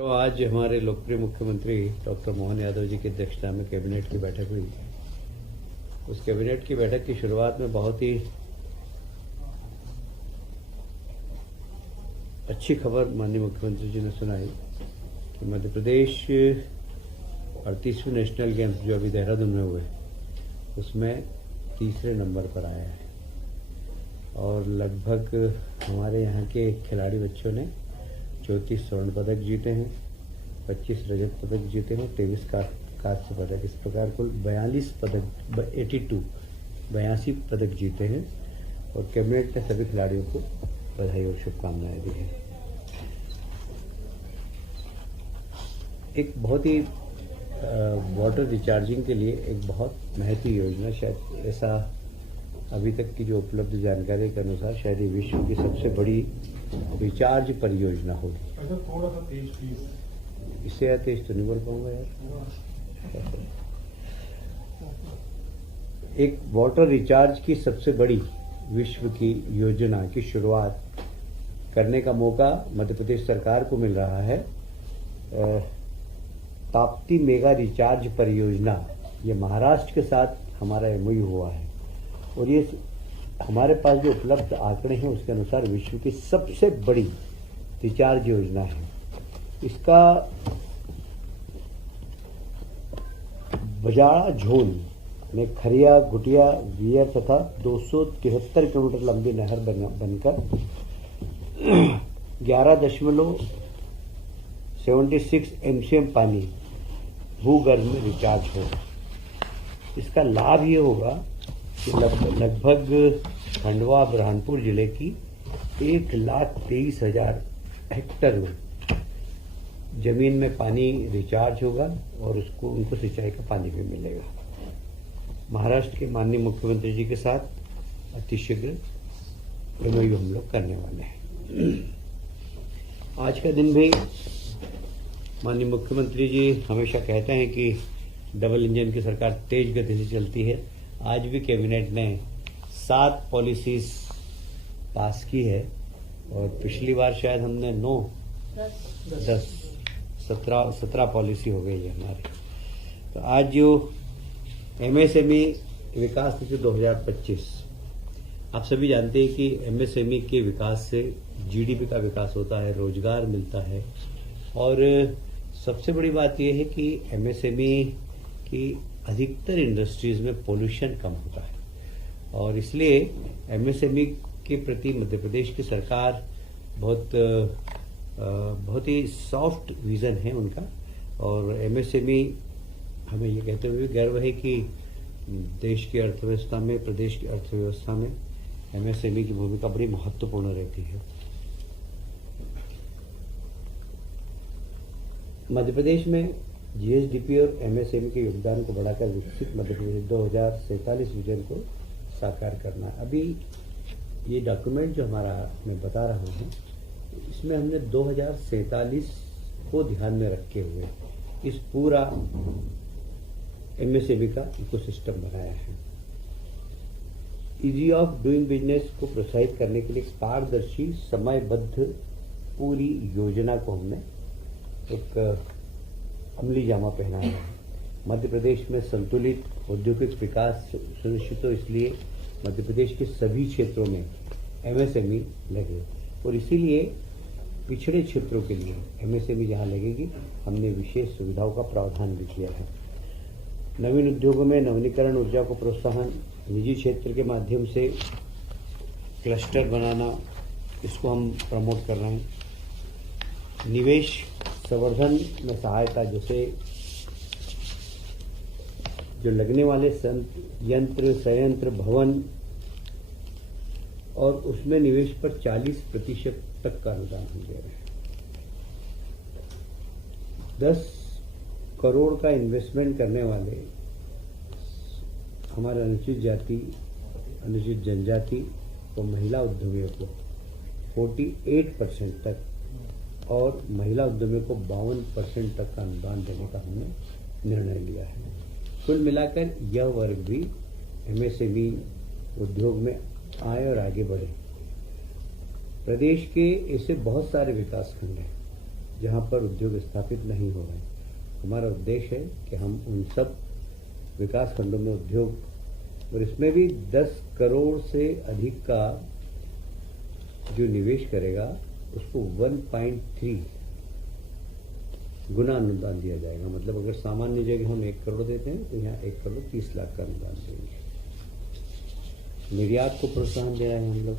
तो आज हमारे लोकप्रिय मुख्यमंत्री डॉक्टर मोहन यादव जी की अध्यक्षता में कैबिनेट की बैठक हुई। उस कैबिनेट की बैठक की शुरुआत में बहुत ही अच्छी खबर माननीय मुख्यमंत्री जी ने सुनाई कि मध्य प्रदेश 38वें नेशनल गेम्स जो अभी देहरादून में हुए उसमें तीसरे नंबर पर आया है और लगभग हमारे यहाँ के खिलाड़ी बच्चों ने 34 स्वर्ण पदक जीते हैं, 25 रजत पदक जीते हैं, 23 कांस्य पदक, इस प्रकार कुल 42 पदक 82 पदक जीते हैं और कैबिनेट ने सभी खिलाड़ियों को बधाई और शुभकामनाएं दी हैं। एक बहुत ही वाटर रिचार्जिंग के लिए एक बहुत महत्वपूर्ण योजना, शायद ऐसा अभी तक की जो उपलब्ध जानकारी के अनुसार शायद ये विश्व की सबसे बड़ी रिचार्ज परियोजना होगी। थोड़ा सा तेज प्लीज। इससे या तेज तो नहीं बोल पाऊंगा यार। एक वाटर रिचार्ज की सबसे बड़ी विश्व की योजना की शुरुआत करने का मौका मध्य प्रदेश सरकार को मिल रहा है। ताप्ती मेगा रिचार्ज परियोजना, ये महाराष्ट्र के साथ हमारा एमओयू हुआ है और ये हमारे पास जो उपलब्ध आंकड़े हैं उसके अनुसार विश्व की सबसे बड़ी रिचार्ज योजना है। इसका बजाड़ा झोन में खरिया, गुटिया, वियर तथा 273 किलोमीटर लंबी नहर बनकर 11.76 MCM पानी भूगर्भ में रिचार्ज होगा। इसका लाभ ये होगा कि लगभग खंडवा बुरहानपुर जिले की 1,23,000 हेक्टेयर में जमीन में पानी रिचार्ज होगा और उनको सिंचाई का पानी भी मिलेगा। महाराष्ट्र के माननीय मुख्यमंत्री जी के साथ अतिशीघ्र एमओयू हम लोग करने वाले हैं। आज का दिन भी माननीय मुख्यमंत्री जी हमेशा कहते हैं कि डबल इंजन की सरकार तेज गति से चलती है। आज भी कैबिनेट ने 7 पॉलिसीज पास की है और पिछली बार शायद हमने 17 पॉलिसी हो गई है हमारी। तो आज जो एमएसएमई विकास नीति 2025, आप सभी जानते हैं कि एमएसएमई के विकास से जीडीपी का विकास होता है, रोजगार मिलता है और सबसे बड़ी बात यह है कि एमएसएमई की अधिकतर इंडस्ट्रीज में पोल्यूशन कम होता है और इसलिए एमएसएमई के प्रति मध्य प्रदेश की सरकार बहुत ही सॉफ्ट विजन है उनका और एमएसएमई हमें ये कहते हुए गर्व है कि देश की अर्थव्यवस्था में, प्रदेश की अर्थव्यवस्था में एमएसएमई की भूमिका बड़ी महत्वपूर्ण रहती है। मध्य प्रदेश में जीएसडीपी और एमएसएमई के योगदान को बढ़ाकर विकसित मध्य प्रदेश 2047 विजन को साकार करना। अभी ये डॉक्यूमेंट जो हमारा मैं बता रहा हूँ इसमें हमने 2047 को ध्यान में रखे हुए इस पूरा एमएसएमई का इकोसिस्टम बनाया है। इजी ऑफ डूइंग बिजनेस को प्रोत्साहित करने के लिए पारदर्शी समयबद्ध पूरी योजना को हमने एक अमली जामा पहनाया है। मध्य प्रदेश में संतुलित औद्योगिक विकास सुनिश्चित हो, इसलिए मध्य प्रदेश के सभी क्षेत्रों में एमएसएमई लगे और इसीलिए पिछड़े क्षेत्रों के लिए एमएसएमई जहां लगेगी हमने विशेष सुविधाओं का प्रावधान भी किया है। नवीन उद्योगों में नवीनीकरण ऊर्जा को प्रोत्साहन, निजी क्षेत्र के माध्यम से क्लस्टर बनाना, इसको हम प्रमोट कर रहे हैं। निवेश संवर्धन में सहायता, जैसे जो लगने वाले यंत्र, संयंत्र, भवन और उसमें निवेश पर 40% तक का अनुदान हम दे रहे हैं। 10 करोड़ का इन्वेस्टमेंट करने वाले हमारे अनुसूचित जाति, अनुसूचित जनजाति और महिला उद्यमियों को 48% तक और महिला उद्यमियों को 52% तक का अनुदान देने का हमने निर्णय लिया है। कुल मिलाकर यह वर्ग भी एमएसएमई उद्योग में आए और आगे बढ़े। प्रदेश के ऐसे बहुत सारे विकास खंड हैं जहाँ पर उद्योग स्थापित नहीं हो रहे हैं। हमारा उद्देश्य है कि हम उन सब विकास खंडों में उद्योग, और इसमें भी 10 करोड़ से अधिक का जो निवेश करेगा उसको 1.3 गुना अनुदान दिया जाएगा। मतलब अगर सामान्य जगह हम 1 करोड़ देते हैं तो यहाँ 1 करोड़ 30 लाख का अनुदान देंगे। निर्यात को प्रोत्साहन दे रहे हैं हम लोग।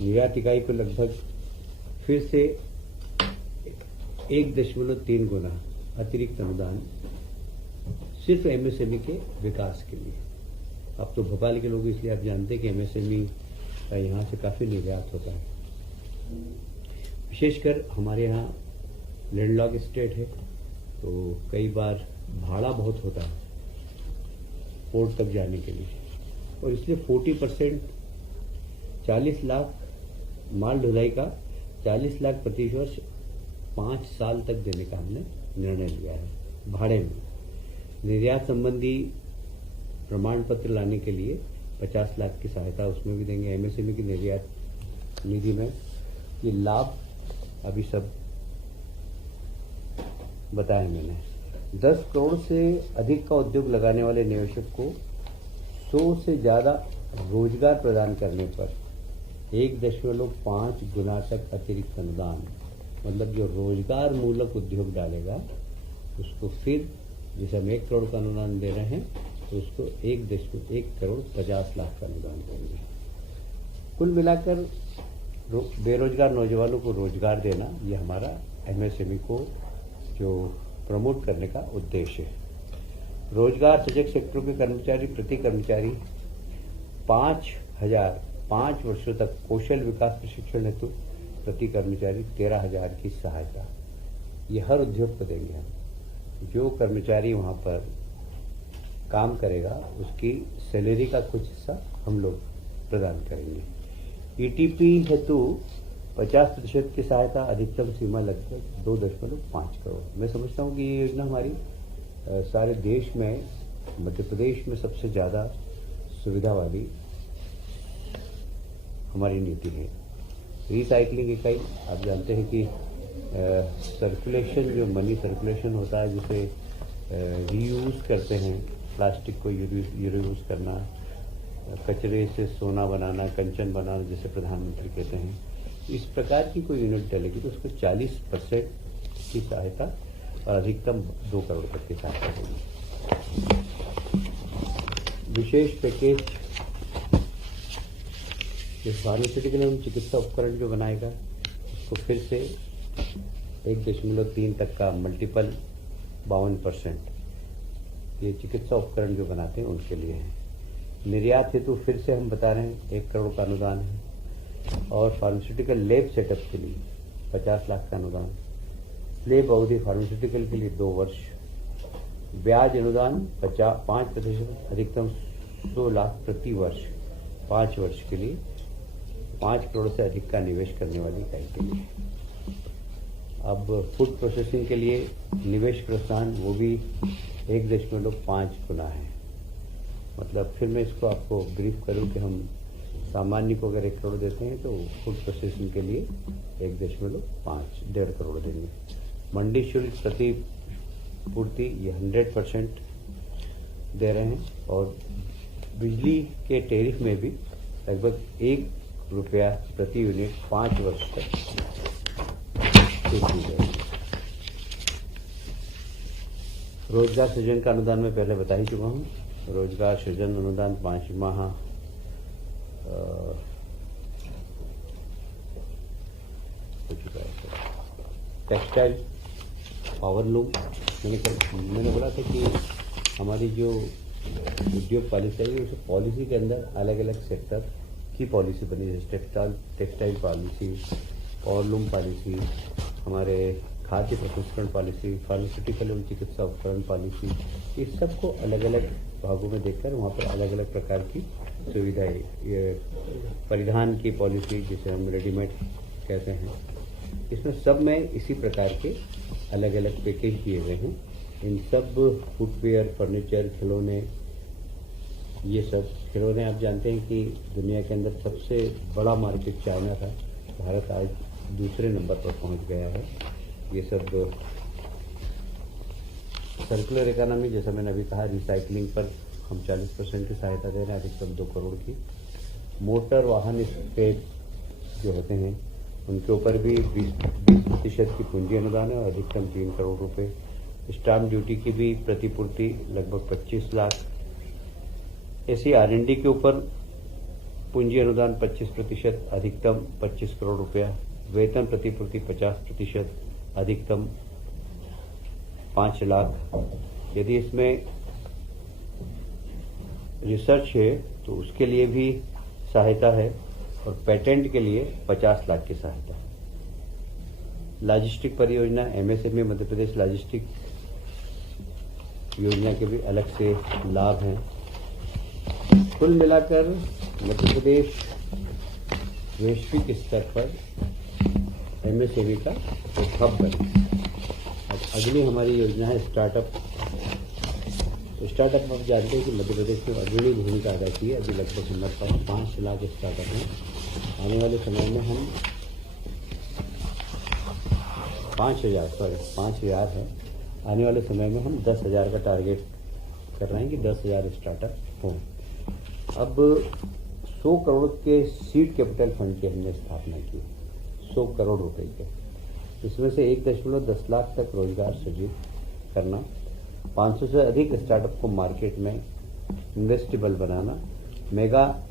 निर्यात इकाई को लगभग फिर से 1.3 गुना अतिरिक्त अनुदान सिर्फ एमएसएमई के विकास के लिए। अब तो भोपाल के लोग इसलिए आप जानते हैं कि एमएसएमई का यहाँ से काफ़ी निर्यात होता है। विशेषकर हमारे यहाँ लैंडलॉक स्टेट है तो कई बार भाड़ा बहुत होता है पोर्ट तक जाने के लिए, और इसलिए 40% 40 लाख माल ढुलाई का 40 लाख प्रति वर्ष 5 साल तक देने का हमने निर्णय लिया है भाड़े में। निर्यात संबंधी प्रमाण पत्र लाने के लिए 50 लाख की सहायता उसमें भी देंगे। एमएसएमई की निर्यात निधि में ये लाभ अभी सब बताया मैंने। 10 करोड़ से अधिक का उद्योग लगाने वाले निवेशक को 100 से ज़्यादा रोजगार प्रदान करने पर 1.5 गुना तक अतिरिक्त अनुदान। मतलब जो रोजगार मूलक उद्योग डालेगा उसको फिर, जैसे हम 1 करोड़ का अनुदान दे रहे हैं तो उसको 1 करोड़ 50 लाख का अनुदान देंगे। कुल मिलाकर बेरोजगार नौजवानों को रोजगार देना, ये हमारा एमएसएमई को जो प्रमोट करने का उद्देश्य है। रोजगार सजग सेक्टरों के कर्मचारी प्रति कर्मचारी 5,000 5 वर्षों तक कौशल विकास प्रशिक्षण हेतु प्रति कर्मचारी 13,000 की सहायता, ये हर उद्योग को देंगे हम। जो कर्मचारी वहाँ पर काम करेगा उसकी सैलरी का कुछ हिस्सा हम लोग प्रदान करेंगे। ईटीपी हेतु 50% की सहायता, अधिकतम सीमा लगभग 2.5 करोड़। मैं समझता हूँ कि ये योजना हमारी सारे देश में, मध्य प्रदेश में सबसे ज़्यादा सुविधा वाली हमारी नीति है। रिसाइकलिंग इकाई, आप जानते हैं कि सर्कुलेशन, जो मनी सर्कुलेशन होता है जिसे रीयूज करते हैं, प्लास्टिक को रीयूज करना, कचरे से सोना बनाना, कंचन बनाना, जैसे प्रधानमंत्री कहते हैं, इस प्रकार की कोई यूनिट डलेगी तो उसको 40% की सहायता और अधिकतम 2 करोड़ तक की सहायता देगी। विशेष पैकेज, इस फार्मास्यूटिकल एवं चिकित्सा उपकरण जो बनाएगा उसको फिर से 1.3 तक का मल्टीपल 52%, ये चिकित्सा उपकरण जो बनाते हैं उनके लिए है। निर्यात हेतु फिर से हम बता रहे हैं 1 करोड़ का अनुदान है, और फार्मास्यूटिकल लैब सेटअप के लिए 50 लाख का अनुदान। लैब अवधि फार्मास्यूटिकल के लिए 2 वर्ष। ब्याज अनुदान 5%, अधिकतम 100 लाख प्रति वर्ष 5 वर्ष के लिए, 5 करोड़ से अधिक का निवेश करने वाली इकाई के लिए। अब फूड प्रोसेसिंग के लिए निवेश प्रोत्साहन, वो भी 1.5 गुना है। मतलब फिर मैं इसको आपको ब्रीफ करूं कि हम सामान्य को अगर 1 करोड़ देते हैं तो फूड प्रोसेसिंग के लिए 1.5 करोड़ देंगे। मंडी शुल्क प्रति पूर्ति, ये 100% दे रहे हैं, और बिजली के टैरिफ में भी लगभग 1 रुपया प्रति यूनिट 5 वर्ष तक छूट दी जाएगी। रोजगार सृजन का अनुदान मैं पहले बता ही चुका हूँ। रोजगार सृजन अनुदान 5 माह हो चुका है। टेक्सटाइल, पावरलूम, मैंने बोला था कि हमारी जो उद्योग पॉलिसी है उस पॉलिसी के अंदर अलग अलग सेक्टर की पॉलिसी बनी है। टेक्सटाइल पॉलिसी, पावरलूम पॉलिसी, हमारे खाद्य प्रसंस्करण पॉलिसी, फार्मास्यूटिकल एवं चिकित्सा उपकरण पॉलिसी, इस सबको अलग अलग भागों में देखकर वहाँ पर अलग अलग प्रकार की सुविधाएं, ये परिधान की पॉलिसी जिसे हम रेडीमेड कहते हैं, इसमें सब में इसी प्रकार के अलग अलग पैकेज दिए गए हैं। इन सब फुटवेयर, फर्नीचर, खिलौने, ये सब खिलौने आप जानते हैं कि दुनिया के अंदर सबसे बड़ा मार्केट चाइना था, भारत आज दूसरे नंबर पर पहुंच गया है। ये सब सर्कुलर इकोनॉमी, जैसा मैंने अभी कहा, रिसाइकलिंग पर हम 40% की सहायता दे रहे हैं, अधिकतम 2 करोड़ की। मोटर वाहन स्पेयर जो होते हैं उनके ऊपर भी 20% की पूंजी अनुदान है और अधिकतम 3 करोड़ रुपए। स्टाम्प ड्यूटी की भी प्रतिपूर्ति लगभग 25 लाख। ऐसी R&D के ऊपर पूंजी अनुदान 25%, अधिकतम 25 करोड़ रुपया। वेतन प्रतिपूर्ति 50%, अधिकतम 5 लाख। यदि इसमें रिसर्च है तो उसके लिए भी सहायता है और पेटेंट के लिए 50 लाख की सहायता है। लॉजिस्टिक परियोजना, MSME मध्य प्रदेश लॉजिस्टिक योजना के भी अलग से लाभ हैं। कुल मिलाकर मध्य प्रदेश वैश्विक स्तर पर MSME का एक हब बने। अब अगली हमारी योजना है स्टार्टअप। तो स्टार्टअप में आप जानते हैं कि मध्य प्रदेश में अग्रणी भूमिका अदा की है। अभी लगभग हमारे पास 5 लाख स्टार्टअप हैं। आने वाले समय में हम 5,000 है। आने वाले समय में हम 10,000 का टारगेट कर रहे हैं कि 10,000 स्टार्टअप हों। अब 100 करोड़ के सीड कैपिटल फंड की हमने स्थापना की, 100 करोड़ रुपए के। इसमें से 1.10 लाख तक रोजगार सृजित करना, 500 से अधिक स्टार्टअप को मार्केट में इन्वेस्टेबल बनाना, मेगा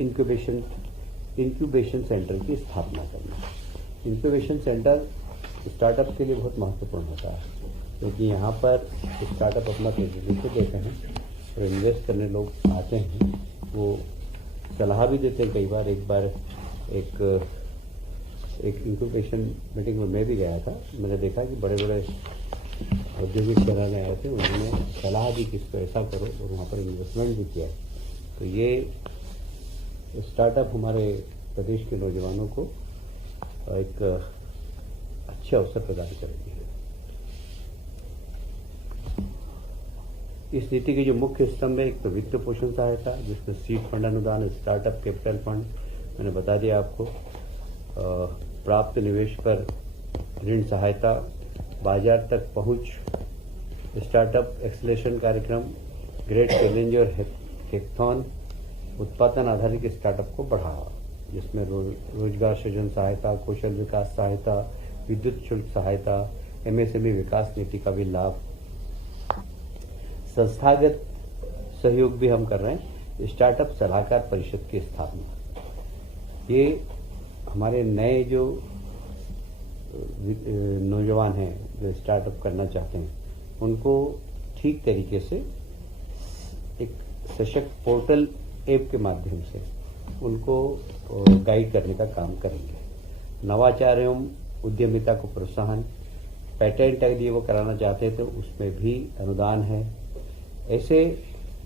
इंक्यूबेशन सेंटर की स्थापना करना। इंक्यूबेशन सेंटर स्टार्टअप के लिए बहुत महत्वपूर्ण होता है, क्योंकि यहाँ पर स्टार्टअप अपना कैपेबिलिटी देते हैं और इन्वेस्ट करने लोग आते हैं। वो सलाह भी देते हैं। कई बार एक इंक्यूबेशन मीटिंग में मैं भी गया था। मैंने देखा कि बड़े बड़े औद्योगिक घराने आए थे, उन्होंने सलाह दी कि इसको ऐसा करो और वहाँ पर इन्वेस्टमेंट भी किया। तो ये स्टार्टअप हमारे प्रदेश के नौजवानों को एक अच्छे अवसर प्रदान करेगी। इस नीति के जो मुख्य स्तंभ है, एक तो वित्त पोषण सहायता, जिसमें सीड फंड अनुदान, स्टार्टअप कैपिटल फंड मैंने बता दिया आपको, प्राप्त निवेश पर ऋण सहायता, बाजार तक पहुंच, स्टार्टअप एक्सेलेरेशन कार्यक्रम, ग्रेट चैलेंज और हैकाथॉन, उत्पादन आधारित स्टार्टअप को बढ़ावा, जिसमें रोजगार सृजन सहायता, कौशल विकास सहायता, विद्युत शुल्क सहायता, MSME विकास नीति का भी लाभ, संस्थागत सहयोग भी हम कर रहे हैं। स्टार्टअप सलाहकार परिषद की स्थापना, ये हमारे नए जो नौजवान हैं जो स्टार्टअप करना चाहते हैं, उनको ठीक तरीके से एक सशक्त पोर्टल ऐप के माध्यम से उनको गाइड करने का काम करेंगे। नवाचार एवं उद्यमिता को प्रोत्साहन, पेटेंट यदि वो कराना चाहते हैं तो उसमें भी अनुदान है। ऐसे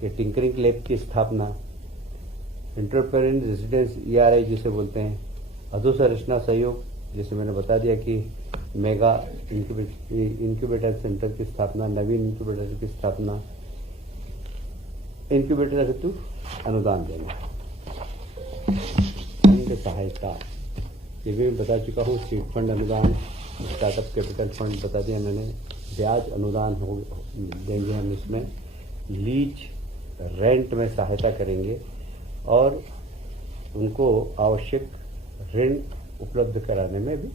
ये टिंकरिंग लैब की स्थापना, एंटरप्रेन्योर रेजिडेंस ERI जिसे बोलते हैं, अधोसंरचना सहयोग, जैसे मैंने बता दिया कि मेगा इंक्यूबेटर सेंटर की स्थापना, नवीन इंक्यूबेटर की स्थापना, इंक्यूबेटर हेतु अनुदान देना, फंड सहायता, ये भी मैं बता चुका हूँ। सीड फंड अनुदान, स्टार्टअप कैपिटल फंड बता दिया मैंने, ब्याज अनुदान हो देंगे हम इसमें, लीज रेंट में सहायता करेंगे और उनको आवश्यक ऋण उपलब्ध कराने में भी